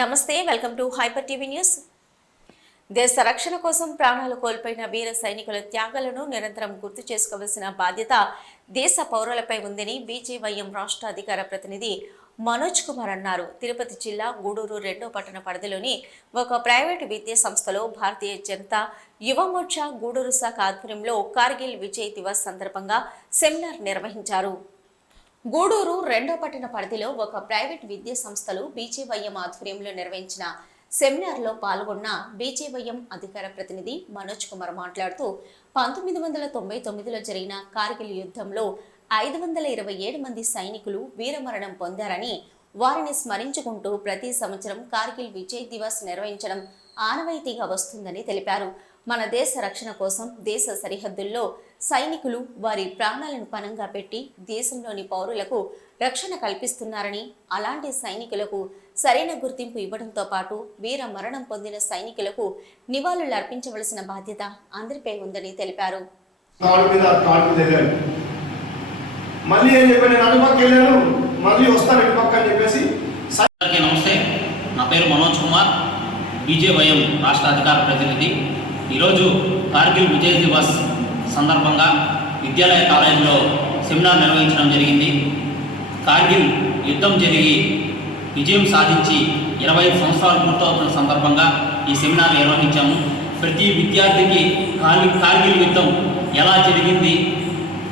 నమస్తే, welcome to hyper TV news. దేశ రక్షణ కోసం ప్రాణాలు కోల్పోయిన వీర సైనికుల త్యాగాలను నిరంతరం గుర్తు చేసుకోవాల్సిన బాధ్యత దేశ పౌరులపై ఉందని బీజేవైఎం రాష్ట్ర అధికార ప్రతినిధి మనోజ్ కుమార్ అన్నారు. తిరుపతి జిల్లా గూడూరు 2వ పట్టణ పరిధిలోని ఒక ప్రైవేటు విద్యా సంస్థలో భారతీయ జనతా యువ మోర్చా గూడూరు శాఖ ఆధ్వర్యంలో కార్గిల్ విజయ్ దివస్ సందర్భంగా సెమినార్ నిర్వహించారు. గూడూరు 2వ పట్టణ పరిధిలో ఒక ప్రైవేట్ విద్యా సంస్థలు బీజేవైఎం ఆధ్వర్యంలో నిర్వహించిన సెమినార్లో పాల్గొన్న బీజేవైఎం అధికార ప్రతినిధి మనోజ్ కుమార్ మాట్లాడుతూ 1999లో జరిగిన కార్గిల్ యుద్ధంలో 527 మంది సైనికులు వీరమరణం పొందారని, వారిని స్మరించుకుంటూ ప్రతి సంవత్సరం కార్గిల్ విజయ్ దివస్ నిర్వహించడం ఆనవాయితీగా వస్తుందని తెలిపారు. మన దేశ రక్షణ కోసం దేశ సరిహద్దుల్లో సైనికులు వారి ప్రాణాలను పణంగా పెట్టి దేశంలోని పౌరులకు రక్షణ కల్పిస్తున్నారని, అలాంటి సైనికులకు సరైన గుర్తింపు ఇవ్వడంతో పాటు వీర మరణం పొందిన సైనికులకు నివాళులు అర్పించవలసిన బాధ్యత అందరిపై ఉందని తెలిపారు. నమస్తే, నా పేరు మనోజ్ కుమార్, బీజేవైఎం రాష్ట్ర అధికార ప్రతినిధి. ఈరోజు కార్గిల్ విజయ్ దివస్ సందర్భంగా విద్యాలయ కాలేజీలో సెమినార్ నిర్వహించడం జరిగింది. కార్గిల్ యుద్ధం జరిగి విజయం సాధించి 25 సంవత్సరాలు పూర్తవుతున్న సందర్భంగా ఈ సెమినార్ నిర్వహించాము. ప్రతి విద్యార్థికి కార్గిల్ యుద్ధం ఎలా జరిగింది,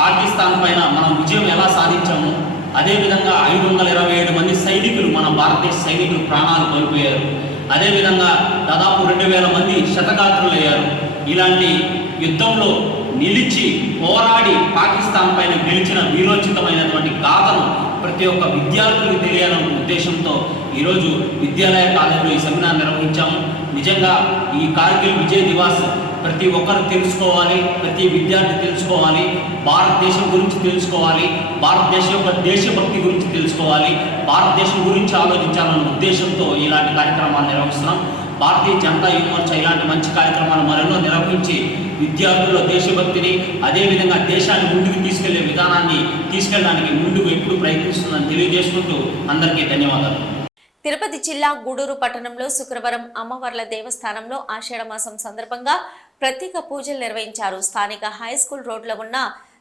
పాకిస్తాన్ పైన మనం విజయం ఎలా సాధించాము, అదేవిధంగా 527 మంది సైనికులు, మన భారతదేశ సైనికులు ప్రాణాలు కోల్పోయారు. అదేవిధంగా దాదాపు 2000 మంది శతగాత్రులయ్యారు. ఇలాంటి యుద్ధంలో నిలిచి పోరాడి పాకిస్తాన్ పైన గెలిచిన వీరోచితమైనటువంటి గాథను ప్రతి ఒక్క విద్యార్థులకు తెలియాలన్న ఉద్దేశంతో ఈరోజు విద్యాలయ కాలేజీలో ఈ సెమినార్ నిర్వహించాము. నిజంగా ఈ కార్గిల్ విజయ్ దివాస్ ప్రతి ఒక్కరు తెలుసుకోవాలి, ప్రతి విద్యార్థి తెలుసుకోవాలి, భారతదేశం గురించి తెలుసుకోవాలి, భారతదేశం యొక్క దేశభక్తి గురించి తెలుసుకోవాలి, భారతదేశం గురించి ఆలోచించాలన్న ఉద్దేశంతో ఇలాంటి కార్యక్రమాలు నిర్వహిస్తున్నాం. భారతీయ జనతా యువ మోర్చా ఇలాంటి మంచి కార్యక్రమాలు మరెన్నో నిర్వహించి విద్యార్థుల్లో దేశభక్తిని, అదేవిధంగా దేశాన్ని ముందుకు తీసుకెళ్లే విధానాన్ని తీసుకెళ్ళడానికి ముందుకు ఎప్పుడు ప్రయత్నిస్తుందని తెలియజేసుకుంటూ అందరికీ ధన్యవాదాలు. తిరుపతి జిల్లా గూడూరు పట్టణంలో శుక్రవారం అమ్మవార్ల దేవస్థానంలో ఆషాఢ మాసం సందర్భంగా ప్రత్యేక పూజలు నిర్వహించారు. స్థానిక హై స్కూల్ రోడ్లో ఉన్న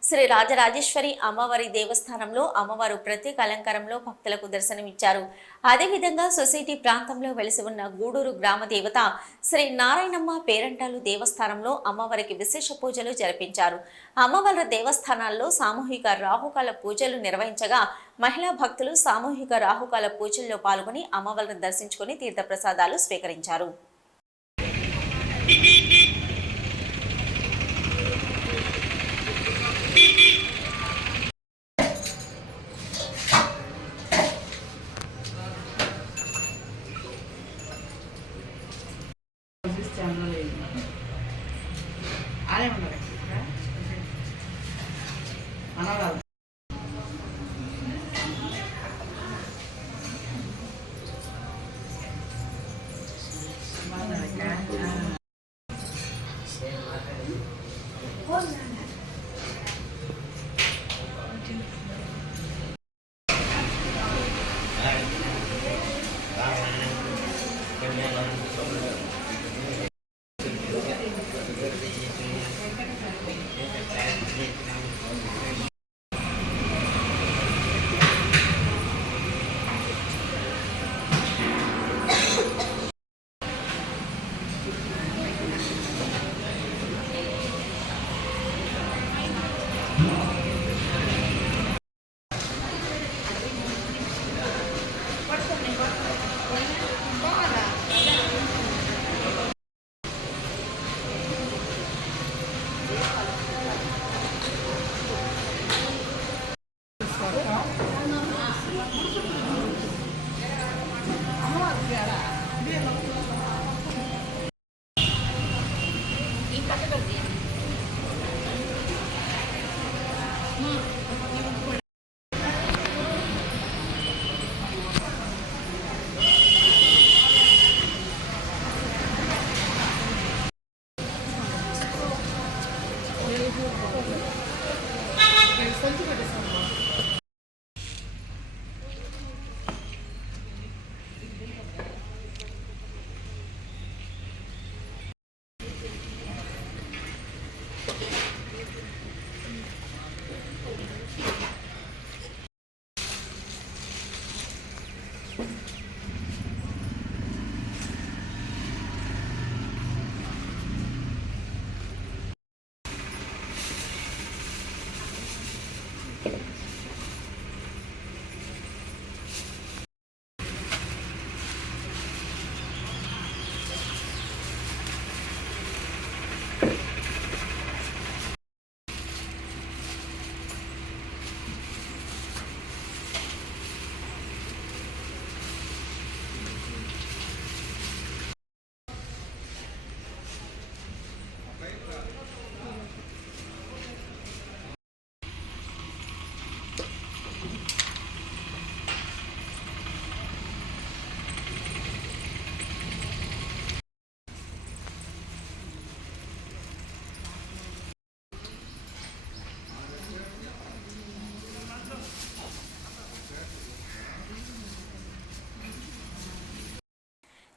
శ్రీ రాజరాజేశ్వరి అమ్మవారి దేవస్థానంలో అమ్మవారు ప్రత్యేక అలంకారంలో భక్తులకు దర్శనమిచ్చారు. అదేవిధంగా సొసైటీ ప్రాంతంలో వెలిసి ఉన్న గూడూరు గ్రామ దేవత శ్రీ నారాయణమ్మ పేరంటాలు దేవస్థానంలో అమ్మవారికి విశేష పూజలు జరిపించారు. అమ్మవారి దేవస్థానాల్లో సామూహిక రాహుకాల పూజలు నిర్వహించగా మహిళా భక్తులు సామూహిక రాహుకాల పూజల్లో పాల్గొని అమ్మవారిని దర్శించుకుని తీర్థప్రసాదాలు స్వీకరించారు.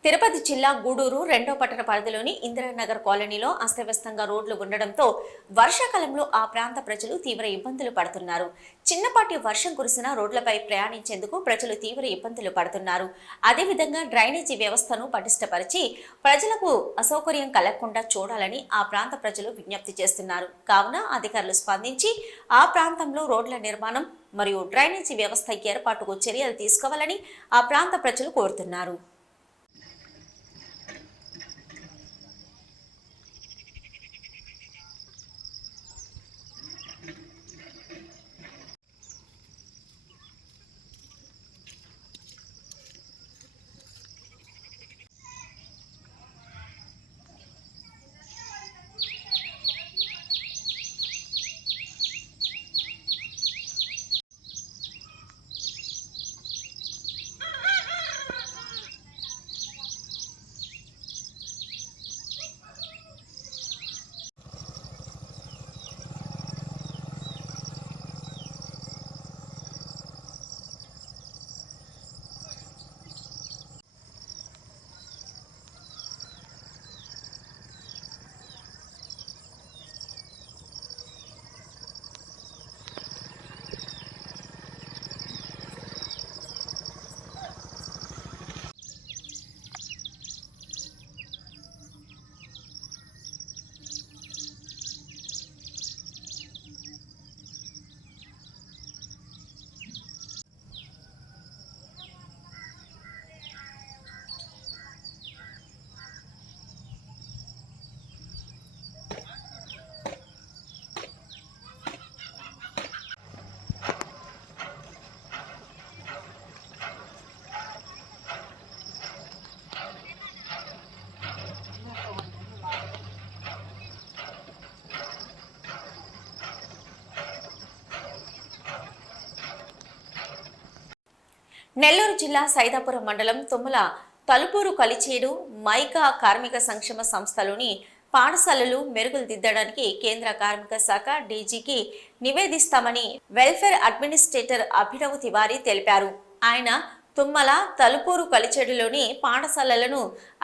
తిరుపతి జిల్లా గూడూరు 2వ పట్టణ పరిధిలోని ఇందిరానగర్ కాలనీలో అస్తవ్యస్తంగా రోడ్లు ఉండడంతో వర్షాకాలంలో ఆ ప్రాంత ప్రజలు తీవ్ర ఇబ్బందులు పడుతున్నారు. చిన్నపాటి వర్షం కురిసినా రోడ్లపై ప్రయాణించేందుకు ప్రజలు తీవ్ర ఇబ్బందులు పడుతున్నారు. అదేవిధంగా డ్రైనేజీ వ్యవస్థను పటిష్టపరిచి ప్రజలకు అసౌకర్యం కలగకుండా చూడాలని ఆ ప్రాంత ప్రజలు విజ్ఞప్తి చేస్తున్నారు. కావున అధికారులు స్పందించి ఆ ప్రాంతంలో రోడ్ల నిర్మాణం మరియు డ్రైనేజీ వ్యవస్థ ఏర్పాటుకు చర్యలు తీసుకోవాలని ఆ ప్రాంత ప్రజలు కోరుతున్నారు. నెల్లూరు జిల్లా సైదాపురం మండలం తుమ్మల తలుపూరు కలిచేడు మైకా కార్మిక సంక్షేమ సంస్థలోని పాఠశాలలు మెరుగులు దిద్దడానికి కేంద్ర కార్మిక శాఖ డీజీకి నివేదిస్తామని వెల్ఫేర్ అడ్మినిస్ట్రేటర్ అభినవ్ తివారీ తెలిపారు. ఆయన తుమ్మల తలుపూరు కలిచేడులోని పాఠశాలలను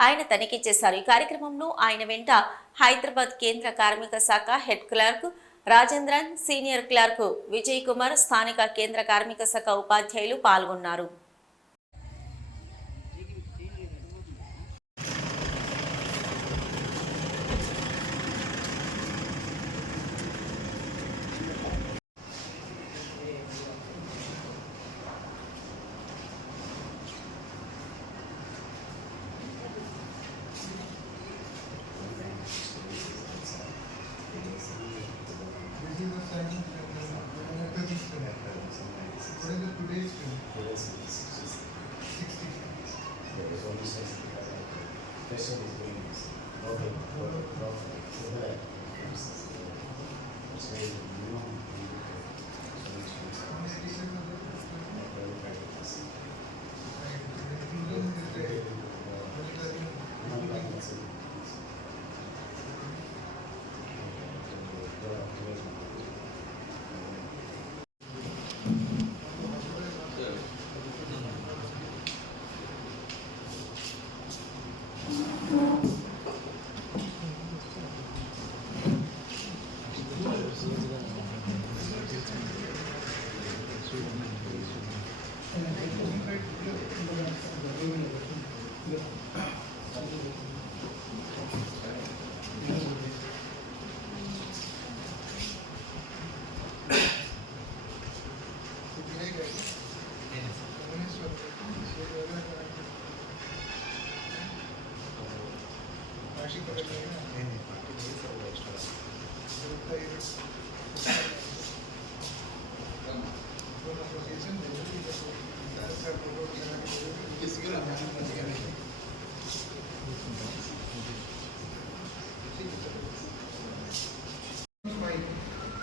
ఆయన తనిఖీ చేశారు. ఈ కార్యక్రమంలో ఆయన వెంట హైదరాబాద్ కేంద్ర కార్మిక శాఖ head clerk Rajendran, senior clerk Vijay Kumar, స్థానిక కేంద్ర కార్మిక శాఖ ఉపాధ్యాయులు పాల్గొన్నారు.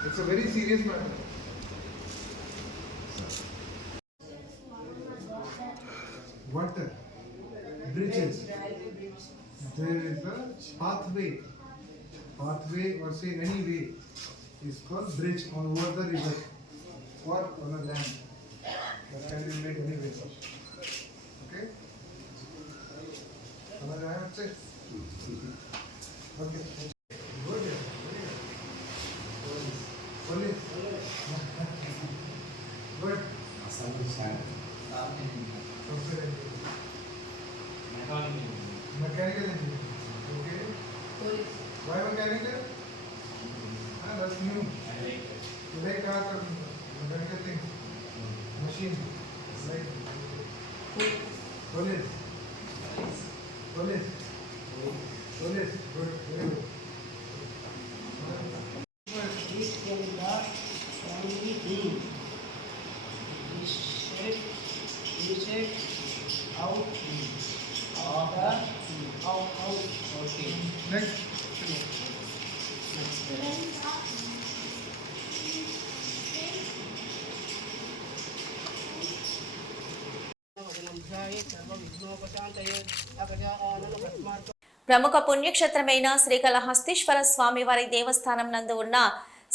It's a very serious matter. Water, bridges. There is a pathway or say any way is called bridge on over the river or on a land. That can be made any way. Okay? समझ आया आपसे? Okay good police good mechanical engineer okay why mechanical हाँ that's new you like car or mechanical things machine like police police police good very good This can be only in this shape, out, out. Okay. next ప్రముఖ పుణ్యక్షేత్రమైన శ్రీకాళహస్తీశ్వర స్వామివారి దేవస్థానం నందు ఉన్న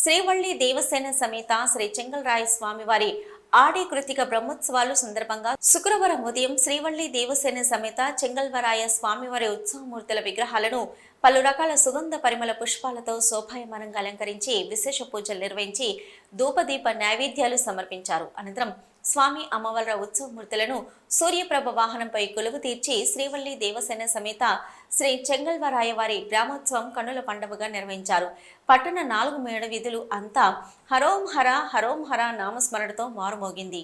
శ్రీవల్లి దేవసేన సమేత శ్రీ చెంగల్రాయ స్వామివారి ఆడి కృతిక బ్రహ్మోత్సవాలు సందర్భంగా శుక్రవారం ఉదయం శ్రీవల్లి దేవసేన సమేత చెంగల్వరాయ స్వామివారి ఉత్సవమూర్తుల విగ్రహాలను పలు రకాల సుగంధ పరిమళ పుష్పాలతో శోభాయమానంగా అలంకరించి విశేష పూజలు నిర్వహించి ధూపదీప నైవేద్యాలు సమర్పించారు. అనంతరం స్వామి అమ్మవార్ల ఉత్సవమూర్తులను సూర్యప్రభ వాహనంపై కొలువు తీర్చి శ్రీవల్లి దేవసేన సమేత శ్రీ చెంగల్వరాయ వారి గ్రామోత్సవం కన్నుల పండుగగా నిర్వహించారు. పట్టణ 4 మేడ వీధులు అంతా హరోం హర నామస్మరణతో మారుమోగింది.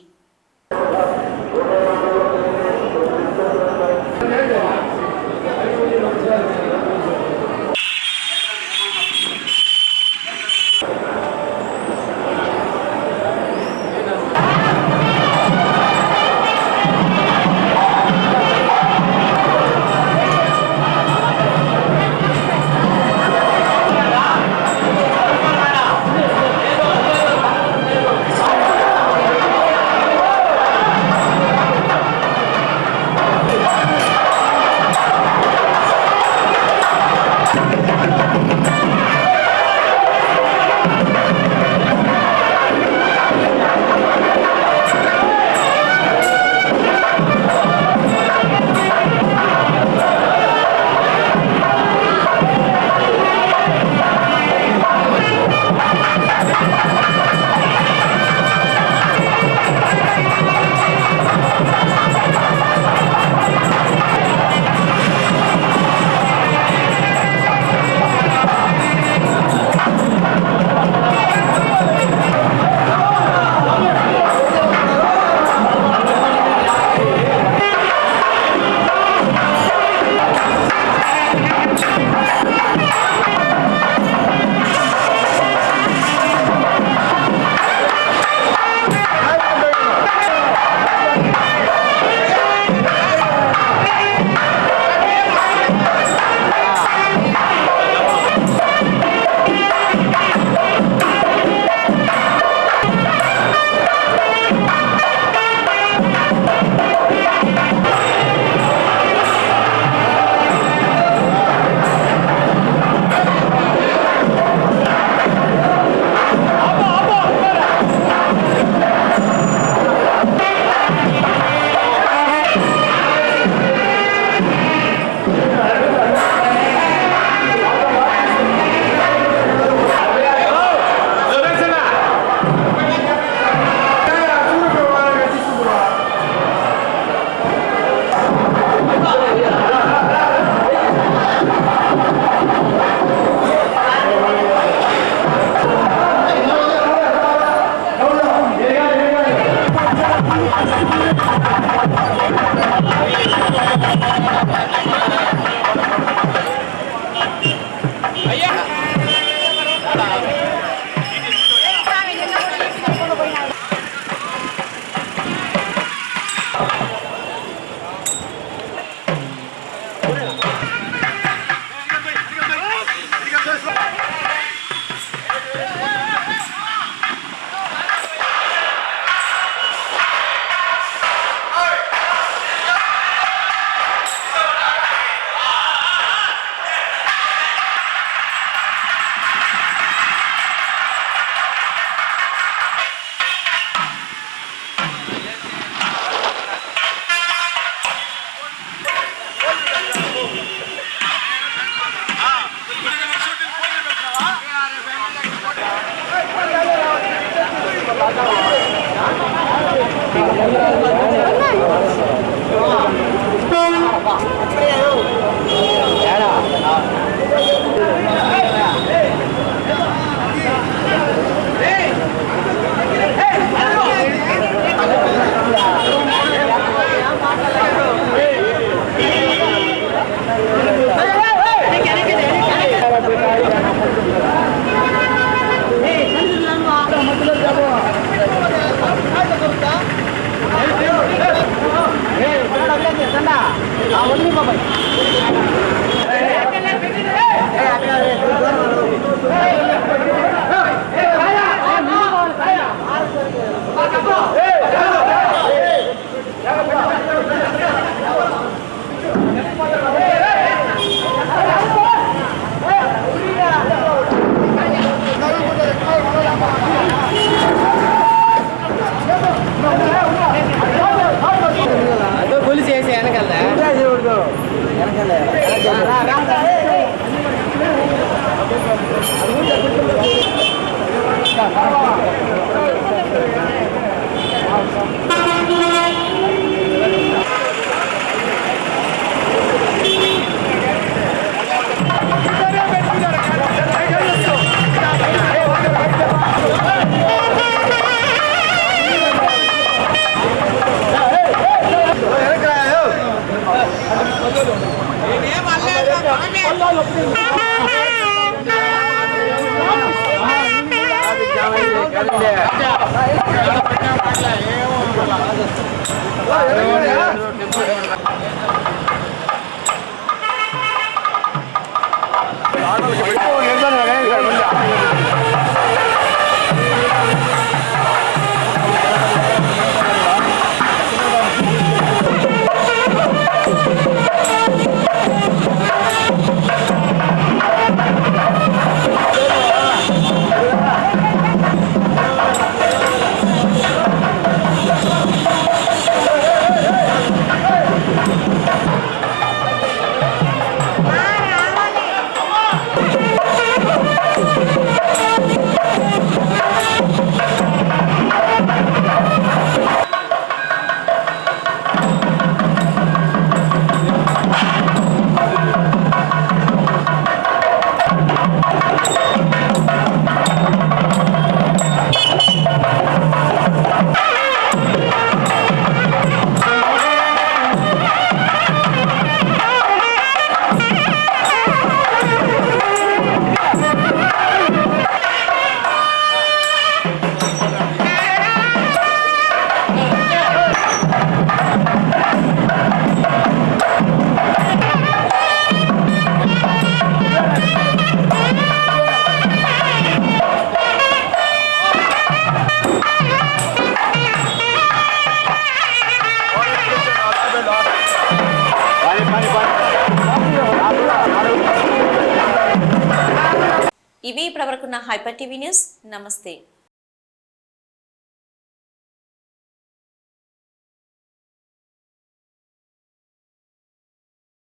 ఇవి ఇప్పటివరకున్న హైపర్ టీవీ న్యూస్. నమస్తే.